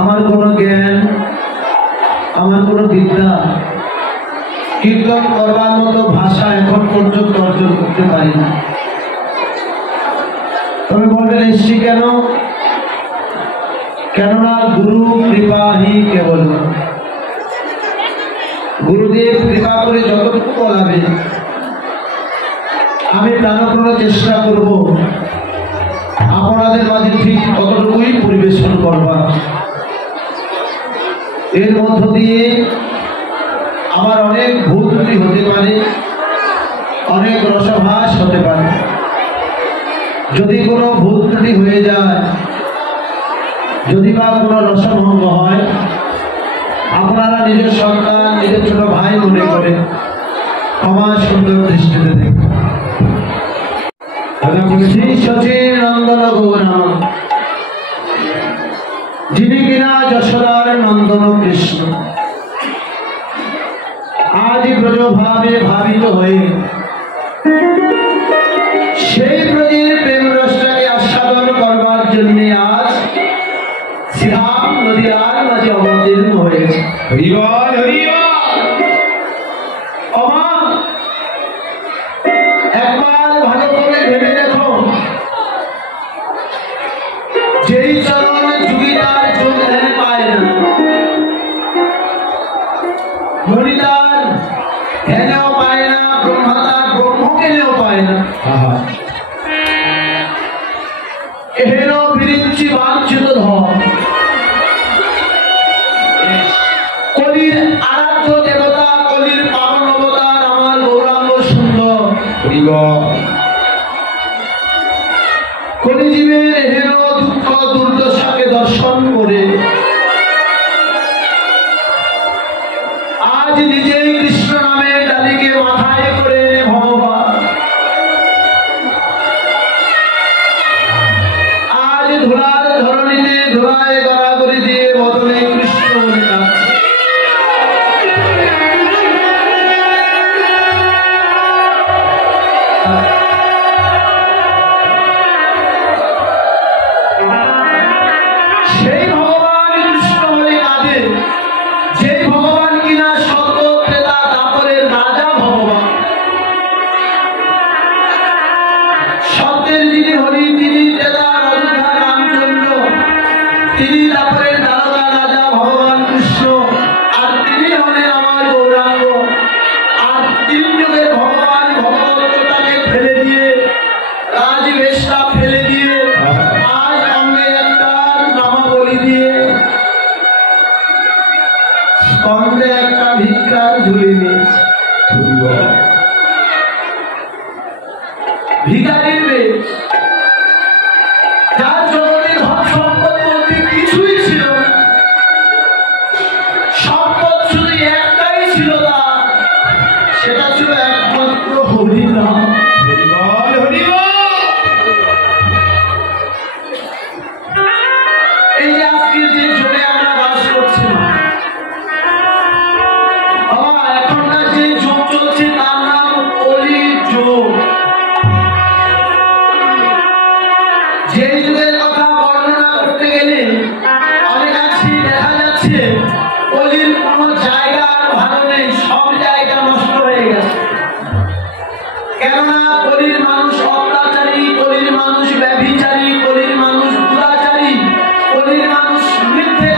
আমার কোনো জ্ঞান, আমার কোনো বিদ্যা, কীর্তন করবার মতো ভাষা এখন পর্যন্ত অর্জন করতে পারি না। তবে বলবেন এসছি কেন? কেননা গুরু কৃপা হি কেবল। গুরুদেব কৃপা করে যতটুকু বলাবে আমি প্রাণপণ চেষ্টা করব আপনাদের মাঝে ঠিক ততটুকুই পরিবেশন করবা। এর মধ্য দিয়ে আমার অনেক ভুল ত্রুটি হতে পারে, অনেক রসভাস হতে পারে। যদি কোনো ভুল ত্রুটি হয়ে যায়, যদি বা কোনো রসভঙ্গ হয়, আপনারা নিজের সন্তান, নিজের ছোট ভাই মনে করে ক্ষমা সুন্দর দৃষ্টিতে দেখুন। শ্রী সচিন নন্দন গৌরাম, যিনি কিনা যশোদার নন্দন কৃষ্ণ, আজ ব্রজভাবে ভাবিত হয়ে সেই ব্রজের প্রেম রসটাকে আস্বাদন করবার জন্য আজ শ্রীরাম নদীর মাঝে অবতীর্ণ হয়েছে। একবার ভালো করে ভেবে দেখো, যেই চরণ যুগী তার চোখ পায় না, হরি তার ধ্যানেও পায় না, ব্রহ্মা তার ব্রহ্মজ্ঞানেও পায় না। এহেন বিরিঞ্চি বাঞ্ছিত ধন, কলির আরাধ্য দেবতা, কলির পাবন অবতার আমার গৌরাঙ্গ সুন্দর। কলিজীবের হেন দুঃখ দুর্দশাকে দর্শন করে আজ নিজেই কৃষ্ণ নামে ডালিকে মাথায় করে ভগবান আজ ধুলার ধরণীতে ধুলায় গড়াগড়ি দিয়ে বদলে কৃষ্ণ বলে ডাকছে। সেই ভগবান কৃষ্ণ বলে কাঁদে, যে ভগবান কিনা সত্য ত্রেতা দ্বাপরের রাজা ভগবান। সত্যের যিনি হরি, তিনি ত্রেতা রাজা রামচন্দ্র, তিনি দ্বাপরের দারোগা রাজা ভগবান কৃষ্ণ, আর তিনি হলেন আমার গৌরাঙ্গ। আর তিন যুগের ভগবান ভগবত্তাকে ফেলে দিয়ে, রাজবেশটা ফেলে দিয়ে, আজ অঙ্গে একটা নামাবলী দিয়ে, স্কন্ধে একটা ভিক্ষার ঝুলি নিয়েছে। ভিখারির বেশ, যার জগতে ধন সম্পদ বলতে কিছুই ছিল না, সম্পদ শুধু একটাই ছিল তার, সেটা ছিল একমাত্র হরিনাম। এই যে আজকে যে যুগে আমরা বাস করছি না, এখনকার যে যুগ চলছে তার নাম কলি যুগ। যে যুগের কথা বর্ণনা করতে গেলে অনেক আছে, দেখা যাচ্ছে কলির কোনো জায়গা আর ভালো নেই, সব জায়গা নষ্ট হয়ে গেছে। কেননা কলির মানুষ অত্যাচারী, কলির মানুষ ব্যভিচারী, কলির মানুষ দুরাচারী, কলির মানুষ মিথ্যে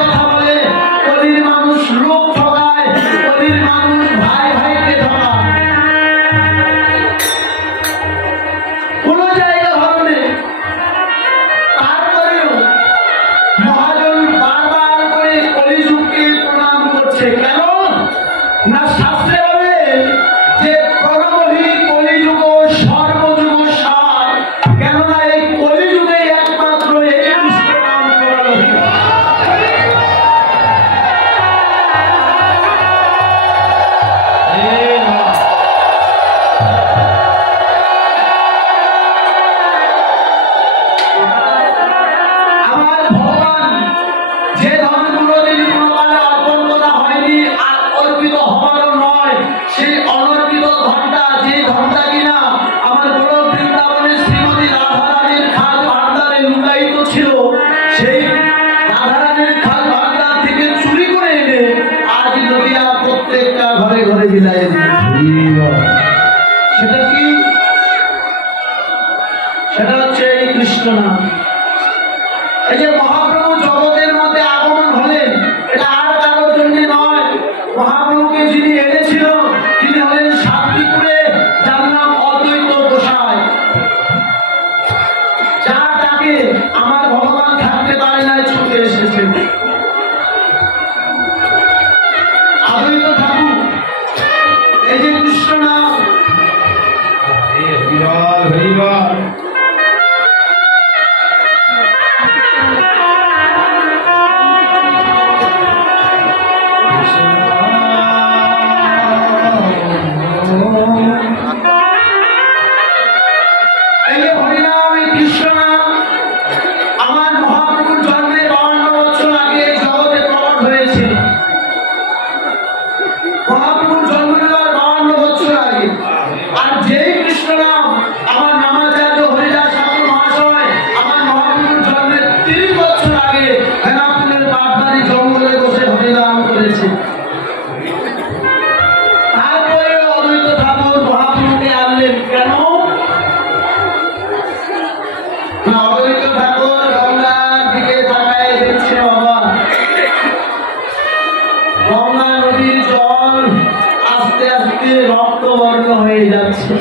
আছে।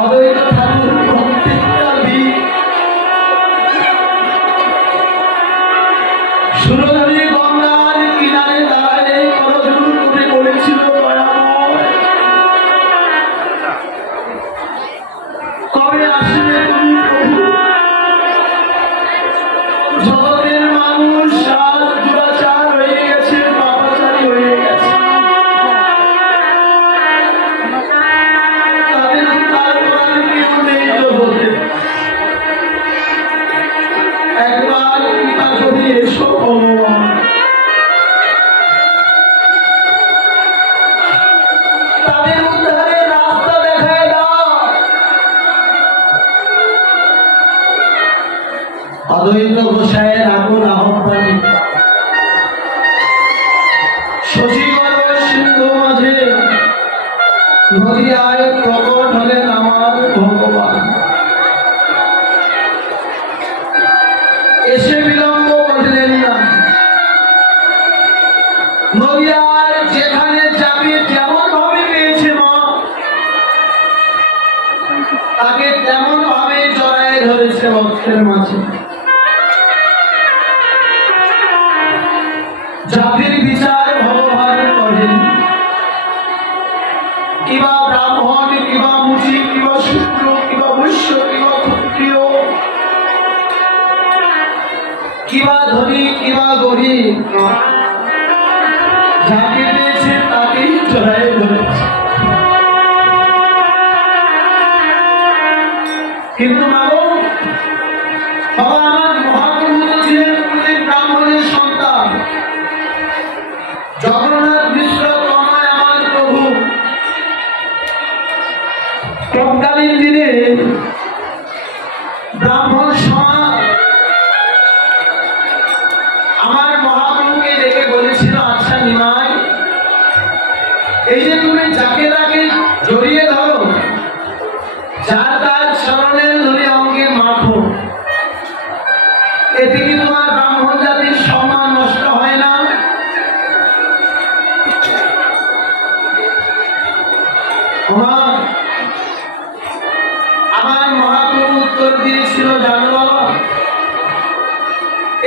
অদ্বৈত ঠাকুর প্রত্যেকটা দিন সুরধনী গঙ্গার কিনারে দাঁড়ায় করজোড় করে বলেছিল, কবে আসবে তুমি প্রভু? জগতের মানুষ আজ দুরাচার হয়ে গেছে, পাপাচারী হয়ে গেছে। তাদের উদ্ধার করার কেউ নেই জগতে। একবার কৃপা করে এসো ভগবান। তাদের উদ্ধারের রাস্তা দেখায় দাও। অদ্বৈত গোসাইয়ের আগুন আহ্বানে শশীগর্ভ সিন্ধু মাঝে নদিয়ায় প্রকট হলেন আমার ভগবান। এসে বিলম্ব করলেন না। নদিয়ার যেখানে যাবে যেমন ভাবে পেয়েছে মা, তাকে তেমন ভাবে জড়ায় ধরেছে ভক্তের মাঝে। জাতির বিচার ভগবান করেন, কিবা ব্রাহ্মণ, কিবা মুচি, কিবা শূদ্র, কিবা বৈশ্য, কিবা ক্ষত্রিয়, কিবা ধনী, কিবা গরিব, যাকে পেয়েছে তাকেই জড়ায় ধরেছে। কিন্তু বাবা আমার মহাপ্রভু ছিলেন ব্রাহ্মণের সন্তান। জগন্নাথ মিশ্র তনয় আমার প্রভু তৎকালীন দিনে ব্রাহ্মণ সমাজ আমার মহাপ্রভুকে ডেকে বলেছিল, আচ্ছা নিমাই, এই যে তুমি যাকে তাকে জড়িয়ে ধরো, যার তার চরণের ধরে অঙ্গে মাখো, এতে কি তোমার ব্রাহ্মণ জাতির সম্মান নষ্ট হয় না? আমার মহাপ্রভু উত্তর দিয়েছিল, জানো বাবা,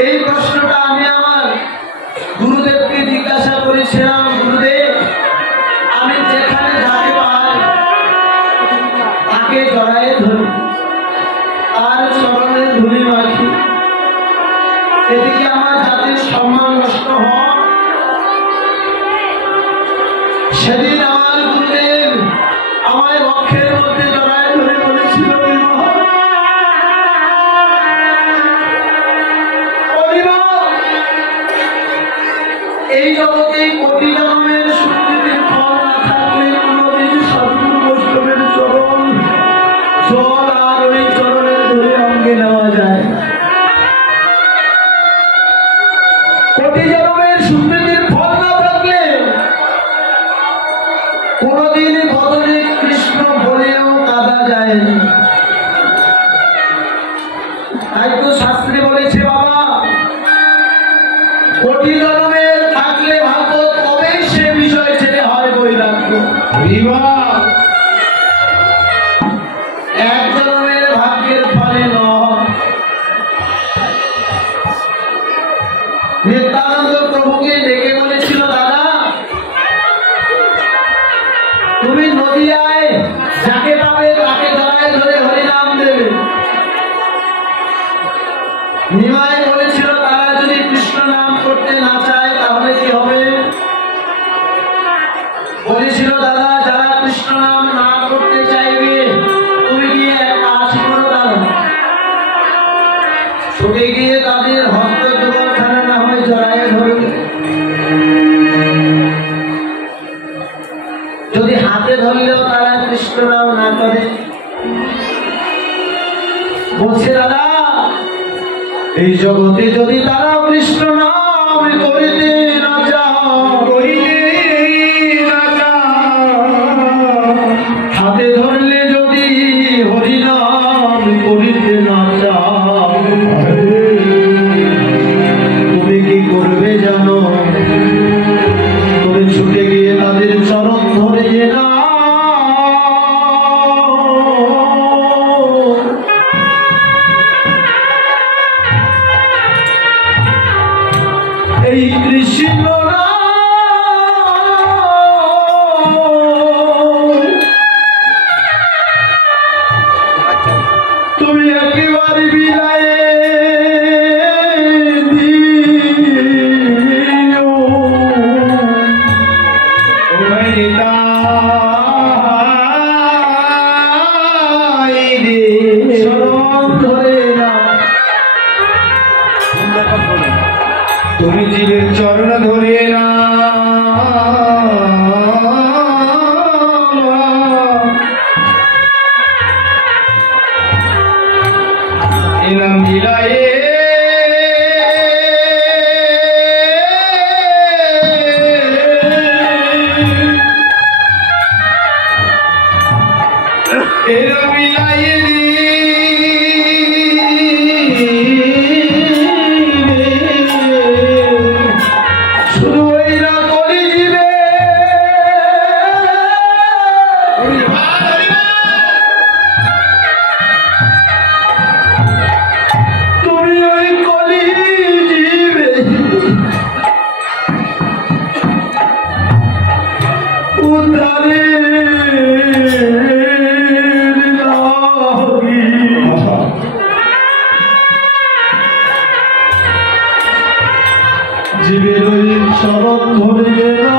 এই প্রশ্নটা আমি আমার গুরুদেবকে জিজ্ঞাসা করেছিলাম। গুরুদেব, আমি যেখানে যাকে পাই তাকে জড়ায় ধরি, তার চরণের ধুলি মাখি, এতে কি আমার জাতির সম্মান নষ্ট হয়? সেদিন আমার গুরুদেব আমায় বক্ষের মধ্যে জড়ায় ধরে বলেছিল, এই জগতে কোটি জন্মের সুকৃতির ফল না থাকলে কোনদিন সদ্গুরু বৈষ্ণবের চরণ জল আর ওই চরণের ধরে অঙ্গে নেওয়া যায়। কোটি জন্মের সুকৃতির ফল না থাকলে কোনদিন বদনে কৃষ্ণ বলেও কাঁদা যায়নি। তাই তো শাস্ত্রে বলেছে, বাবা, কোটি জন্মের থাকলে ভাগবত, তবেই সে বিষয় ছেড়ে হয় বৈরাগ্য। এক জন্মের ভাগ্যের ফলে নয়। নিত্যানন্দ প্রভুকে ডেকে বলেছিল, দাদা, তুমি নদিয়ায় যাকে পাবে তাকে জড়ায় ধরে হরিনাম দেবে। নিমাই বলেছিল, তারা যদি কৃষ্ণ নাম করতে না চায় তাহলে কি হবে? বলেছিল, দাদা, যারা কৃষ্ণ নাম না করতে চাইবে তুমি গিয়ে এক কাজ করো, দাদা, ছুটে গিয়ে তাদের হস্ত যুবকখানা না হয় জড়ায় ধরবে। যদি হাতে ধরলেও তারা কৃষ্ণ নাম না করে, বলছে, দাদা, এই জগতে যদি তারা কৃষ্ণ নাম করিতে না হাতে ধরলে যদি হরিনাম করিতে না তুমি কি করবে জানো? তুমি ছুটে গিয়ে তাদের চরণ ধরে কৃষ্ণ তুমি একেবারে বিলায়ে তুমি জীবের চরণ ধরে না এনাম বিলায়ে এনাম বিলায়ে জীবের ওই শরৎ ধরে না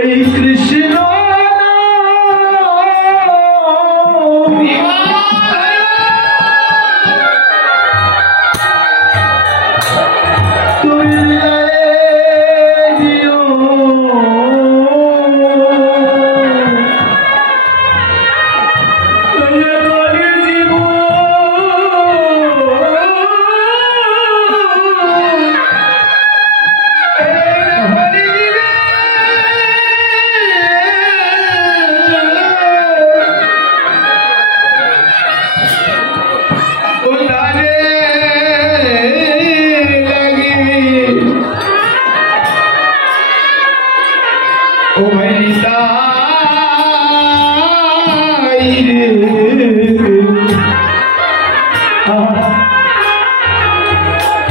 এই কৃষ্ণ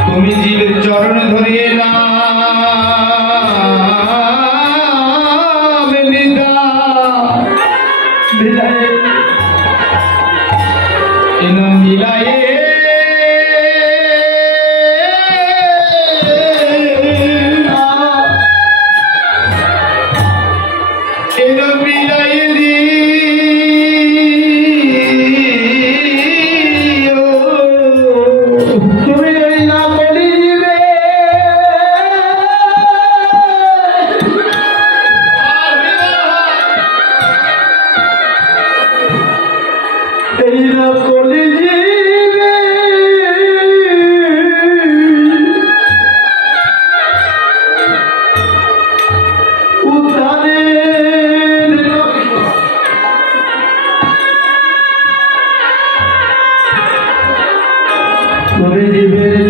তুমি জীবের চরণ ধরিয়ে না মিলায়ে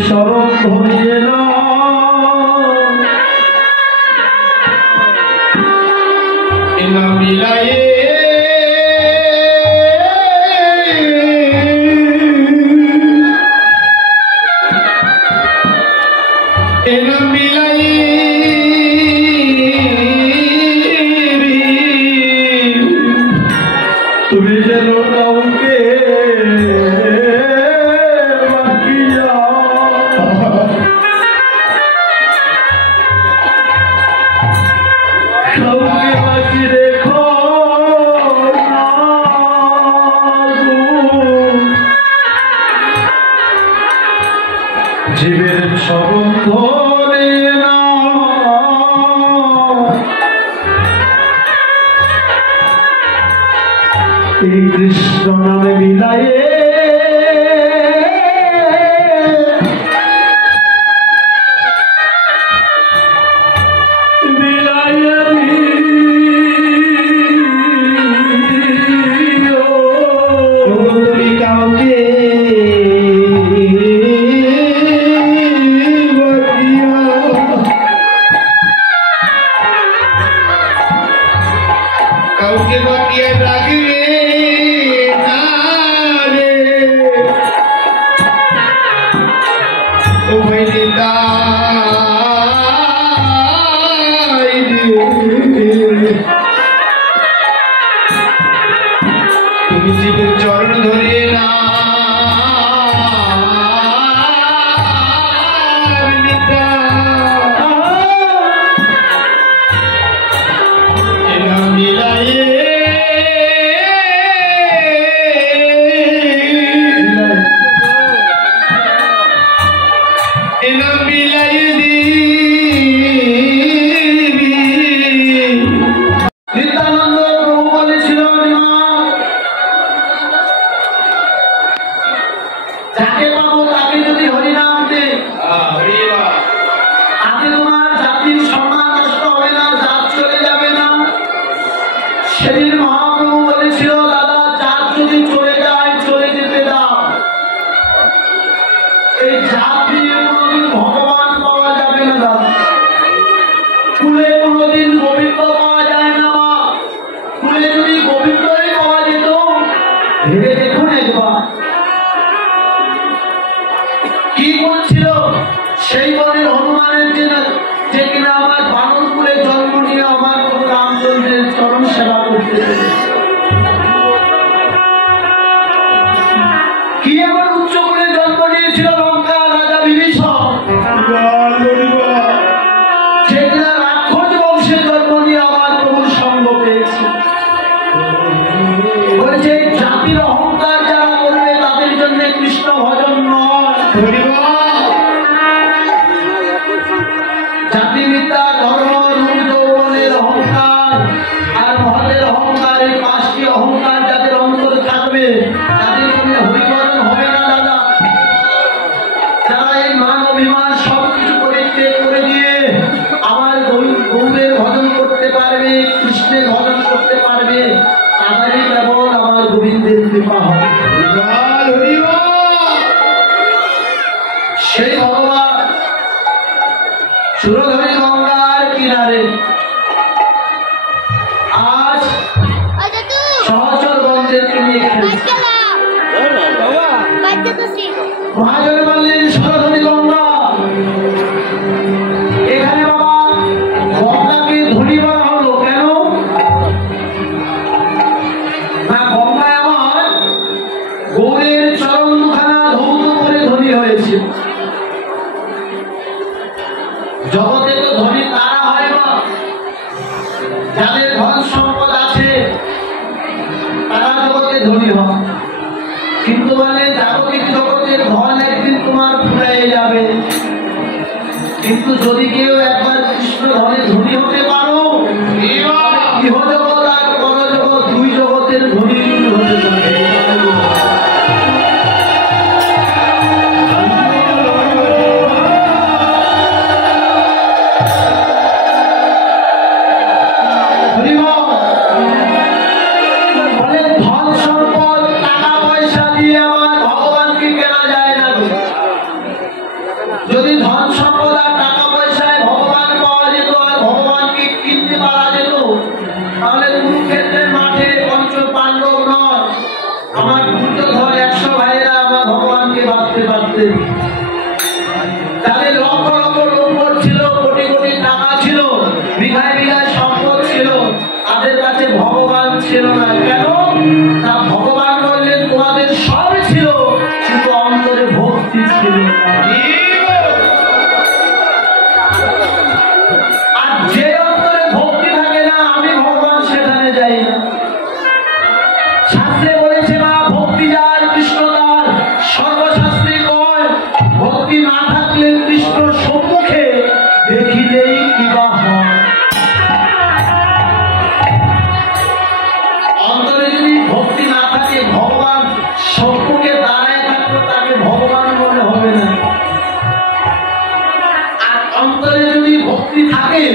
শরৎ ধরিয়ে না এনা মিলায়ে এনা মিলায়ে তুমি যেন কাউকে জীবের শরৎ ধরে না এই কৃষ্ণ নামে বিলায়ে কাউকে বাকিয়ে রাখবে না রে মহাপ্রভু বলেছিল, দাদা জাত যদি চলে যায় চলে যেতে দাও। এই জাত দিয়ে কোনোদিন ভগবান পাওয়া যাবে না দাদা। কুলে কোনোদিন গোবিন্দ পাওয়া যায় না। কুলে যদি গোবিন্দই পাওয়া যেত, ভেবে দেখুন একবার কি করছিল সেই বনের হনুমানের যে কিনা আমার বানরকুলে জন্ম নিয়ে আমার প্রভু রামচন্দ্রের চরণ সেবা করতে কি এমন উচ্চ করে জন্ম নিয়েছিল লঙ্কা রাজা বিভীষণ, যে কিনা রাক্ষস বংশে জন্ম নিয়ে আমার প্রভুর সঙ্গ পেয়েছে। বলেছে জাতির অহংকার যারা করবে তাদের জন্য কৃষ্ণ ভজন নয়। জাতিবিদ্যা, ধর্ম, রূপ, যৌবনের অহংকার আর মহতের অহংকার, এই পাঁচটি অহংকার যাদের অন্তরে থাকবে তাদের জন্য হরিভজন হবে না দাদা। যারা এই মান অভিমান সবকিছু পরিত্যাগ করে দিয়ে আমার গৌরের ভজন করতে পারবে, কৃষ্ণের ভজন করতে পারবে, তাদেরই কেবল আমার গোবিন্দের কৃপা হবে। সেই ভগবান সুরধনী গঙ্গার কিনারে আজ সহচরগঞ্জেরকে নিয়ে খেলছে। মহাজন বললেন সুরধনী গঙ্গা, এখানে বাবা গঙ্গাকে ধনী বলা হলো কেন না? গঙ্গায় আমার গৌরের চরণ দুখানা ধৌত করে ধনী হয়েছে। জগতে তো ধনী তারা হয় না, যাদের ধন সম্পদ আছে তারা জগতে ধনী হয়। কিন্তু মানে জাগতিক জগতের ধন একদিন তোমার ফুরাইয়ে যাবে। কিন্তু যদি কেউ একবার কৃষ্ণ ধনে ধনী হতে পারো, ইহজগৎ আর পরজগৎ দুই জগতের ধনী হতে পারে। যদি ধন সম্পদ আর টাকা পয়সায় ভগবান পাওয়া যেত আর ভগবানকে কিনতে পারা যেত, তাহলে কুরুক্ষেত্রের মাঠে পঞ্চ পাণ্ডব নয়, আমার দুর্যোধন 100 ভাইয়েরা আমার ভগবানকে বাঁচতে পারতেন। তাদের লক্ষ লক্ষ লোক ছিল, কোটি কোটি টাকা ছিল, বিঘায় বিঘায় সম্পদ ছিল, তাদের কাছে ভগবান ছিল না। কেন না? ভগবান বললেন তোমাদের সব ছিল কিন্তু অন্তরে ভক্তি ছিল না। আর যে অন্তরে ভক্তি থাকে না, আমি ভগবান সেখানে যাই না। শাস্ত্রে বলেছে না, ভক্তি যার কৃষ্ণ তার, সর্বশাস্ত্রে কয় ভক্তি না থাকলে কৃষ্ণ সম্মুখে দেখিলেই কিবা হয়। অন্তরে যদি ভক্তি না থাকে, ভগবান সম্মুখে দাঁড়ায় থাকলে তাকে ভগবান মনে হবে না। আর অন্তরে যদি ভক্তি থাকে,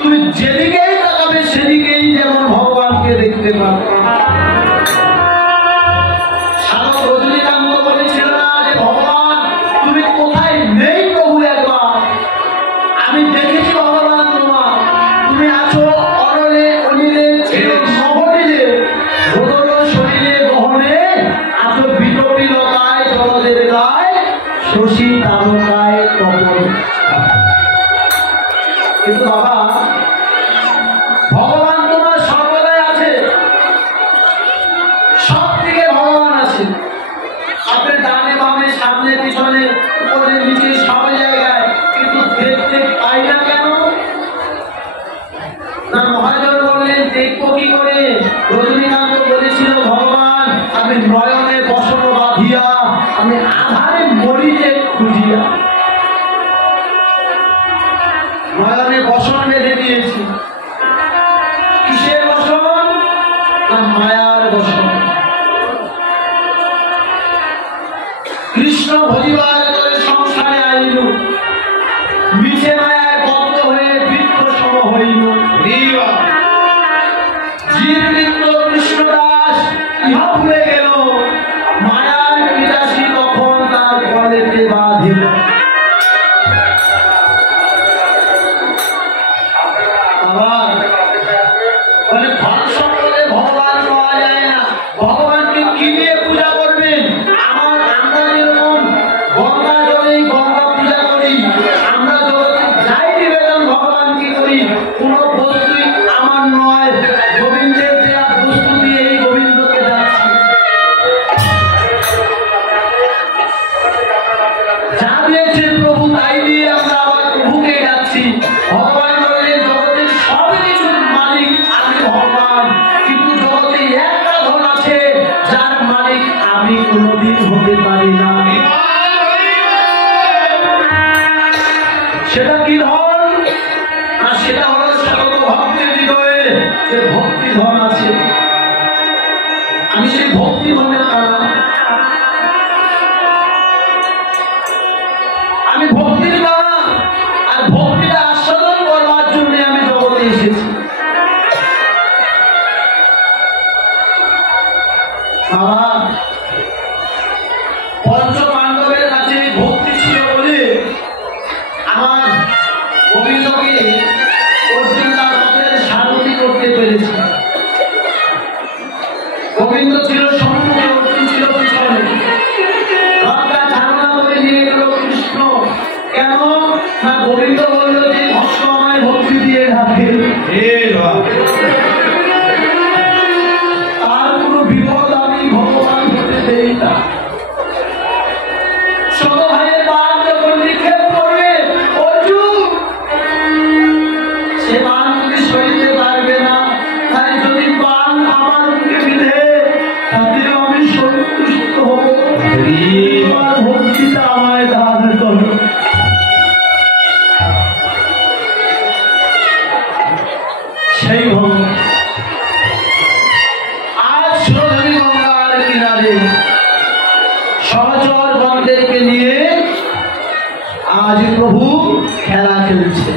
তুমি যেদিকেই তাকাবে সেদিকেই যেমন ভগবানকে দেখতে পাবে। সাধক রজনীকান্ত বলেছিল না যে ভগবান তুমি কোথায় নেই প্রভু, একবার আমি দেখেছি ভগবান তোমার, তুমি আছো অরলে অনিলে সহনিলে ভোদর শরীরে গহনে, আছো বিটপিলতায় জলদের গায়, শশী তারকায় কমল। কিন্তু বাবা ভগবান তোমার সর্বদাই আছে, সব দিকে ভগবান আছে। আপনার ডানে বামে সামনে পিছনে উপরে নিচে সব জায়গায়, কিন্তু দেখতে পাই না কেন? না মহাজন বললেন দেখবো কি করে? রজনীকান্ত বলেছিল ভগবান আমি নয়নে বসন বাঁধিয়া, আমি আধারে মরিতে খুঁজিয়া। নয়নে বসন বেঁধে দিয়েছি। কিসের বসন? না মায়ার বসন। কৃষ্ণ ভজিবার করে সংসারে আইল, মিছে মায়ায় বদ্ধ হয়ে বৃক্ষ সম হইল। জীববৃত্ত কৃষ্ণ আমি কোনোদিন হতে পারি না। সেটা কি ধন? না, সেটা হলো সতত ভক্তের হৃদয়ে যে ভক্তি ধন আছে। আমি সেই ভক্তি ধনের দ্বারা, আমি ভক্তির দ্বারা আর ভক্তিটা আস্বাদন করবার জন্য আমি জগতে এসেছি। বাবা, পঞ্চ পাণ্ডবের কাছে ভক্তি ছিল বলে আমার গোবিন্দকে অর্জুন তার রথের সারথি করতে পেরেছে। গোবিন্দ ছিল সম্মুখে, অর্জুন ছিল পিছনে। রথটা চালনা করে নিয়ে গেল কৃষ্ণ। কেন? না, গোবিন্দ বলল যে ভক্ত আমায় ভক্তি দিয়ে ডাকে, তার কোনো বিপদ আমি ভগবান হতে দেই না। ছোট ভাইয়ের বান যখন নিক্ষেপ করবে অর্জুন, সে বান তুমি সইতে পারবে না। তাই যদি বান আমার মুখে বিঁধে তাতেও আমি সন্তুষ্ট হব। তোমার ভক্তিটা আমায় দান করো। সেই ভক্ত আজ সুরধনী গঙ্গার কিনারে সহচর গণদেরকে নিয়ে আজ প্রভু খেলা খেলছে।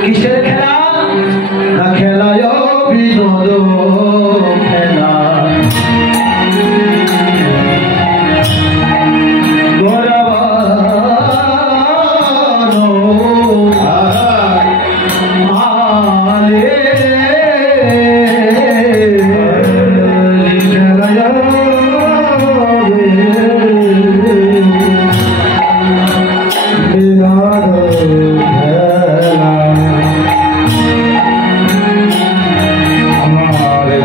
কিসের খেলা? না, খেলায় বিনোদ খেলা। Hare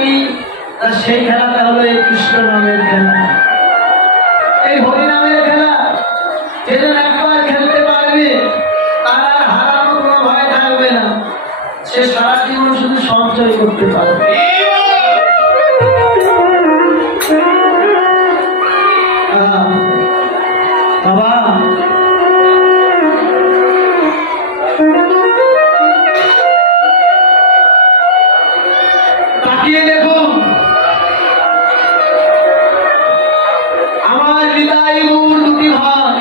কি? সেই খেলাটা হলো এই কৃষ্ণ নামের খেলা, এই হরি নামের খেলা। যেজন একবার খেলতে পারবে তার আর হারানোর কোনো ভয় থাকবে না, সে সারা জীবন শুধু সঞ্চয় করতে পারবে। বাবা তাকিয়ে দেখুন, আমার হৃদয় গৌর দুটি ভাই,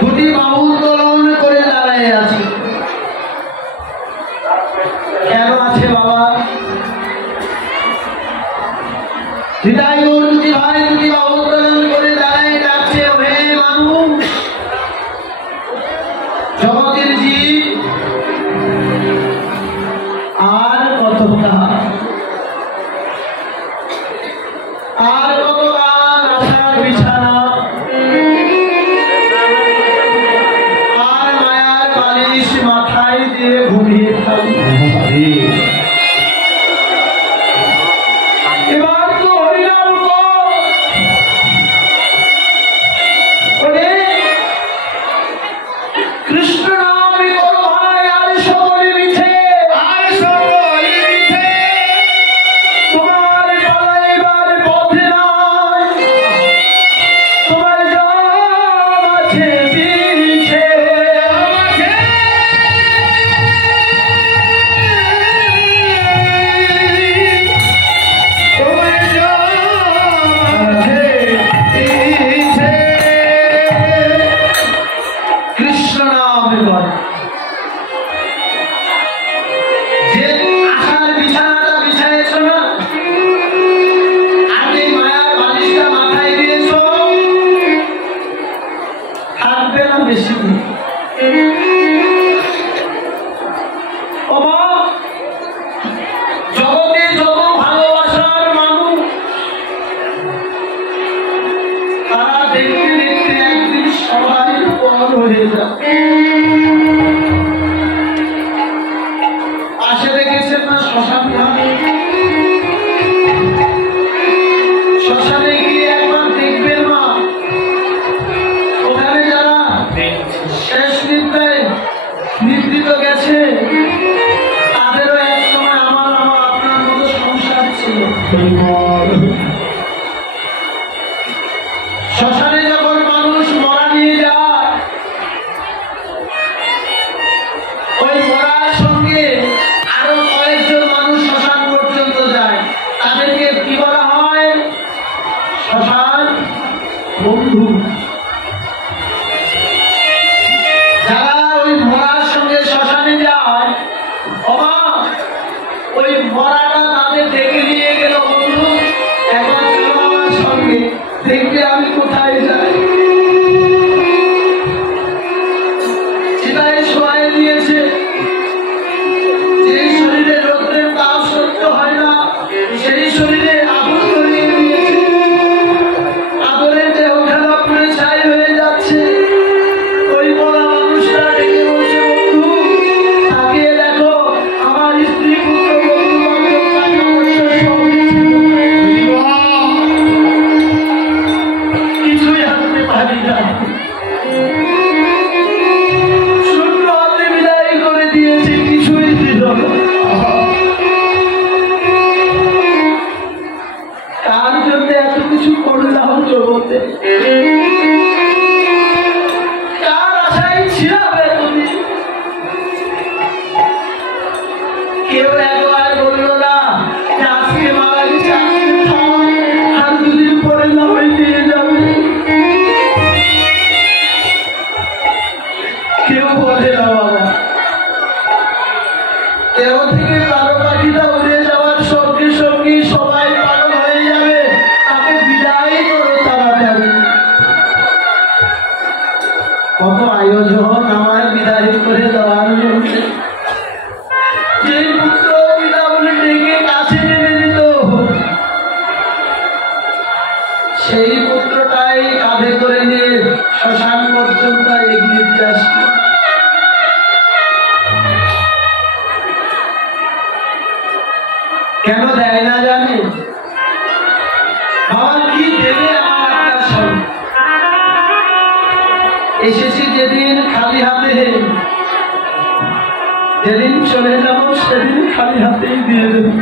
দুটি বাহু উত্তোলন করে দাঁড়ায় আছে। কেন আছে বাবা? হৃদয় গৌর দুটি ভাই দুটি বাহু উত্তোলন করে দাঁড়ায় ডাকছে, হে মানুষ, জগতের জীব, আর কতকাল, আর কতকাল আশার বিছানা আর মায়ার বালিশ মাথায় দিয়ে ঘুমিয়ে থাকবে। এবার তো হরিনাম কৃষ্ণ নাম করো ভাই, আর সকলে মিছে, আর সকলে মিছে, তোমার পালাইবার পথে নাই, তোমার জাম আছে পিছে, তোমার জাম আছে পিছে। কৃষ্ণ নাম বল, যে আশার বিছানাটা বিছাইছ না, আর এই মায়ার বালিশটা মাথায় দিয়েছ, থাকবে না বেশি দিন। বাবা, জগতে যত ভালোবাসার মানুষ, তারা দেখতে দেখতে একদিন সবাই পর হয়ে যাবে। পাশে দেখেছেন না শ্মশান ঘাট? শ্মশানে গিয়ে একবার দেখবেন মা, ওখানে যারা শেষ নিদ্রায় নিদ্রিত গেছে, তাদেরও এক সময় আমার আপনার মতো সংসার ছিল। শ্মশানে যখন মানুষ মরা নিয়ে যায়, ওই মরার সঙ্গে আরো কয়েকজন মানুষ শ্মশান পর্যন্ত যায়, তাদেরকে কি বলা হয়? শ্মশান বন্ধু। যারা ওই মরার সঙ্গে শ্মশানে যায়, ওই মরাটা তাদের ডেকে নিয়ে গেল, বন্ধু একবার চলো আমার সঙ্গে, দেখবে আমি কোথায় যাই। চিতায় শোয়াই দিয়েছে, যে শরীরে রৌদ্রের তাপ সহ্য হয় না, সেই শরীরে আগুন ধরিয়ে দিয়েছে, আগুনের দেহ খেলা পুড়ে ছাই হয়ে যাচ্ছে। ওই মরা মানুষটা ডেকে বলছে, বন্ধু তাকিয়ে দেখো, আমার স্ত্রী পুত্র বন্ধু বান্ধব সবই ছিল, কিছুই আনতে পারি না, শূন্য হাতে বিদায় করে দিয়েছে, কিছুই দিল না। কার জন্য এত কিছু করলাম জগতে? কার আশায় ছিলাম এতদিন? কেউ একবার বললো না যে আজকে মারা গেছে, আজকে থাম, আর দুদিন পরে না হয়ে দিয়ে যাবে। কেউ বলে না বাবা, দেহ থেকে কারো পাখিটা উড়ে যাওয়ার সঙ্গে সঙ্গে সবাই পাগল হয়ে যাবে, তাকে বিদায় করো তাড়াতাড়ি। কত আয়োজন আমার বিদায় করে দেওয়ার জন্য। যে পুত্র পিতা বলে ডেকে কাছে টেনে দিত, সেই পুত্রটাই কাঁধে করে নিয়ে শ্মশান পর্যন্ত এগিয়ে দিয়ে আসলো। কেন দেয় না জানে? বাবা কি দেবে আমার আত্মার সঙ্গে? এসেছি যেদিন খালি হাতে, যেদিন চলে যাবো সেদিন খালি হাতেই দিয়ে দেবো।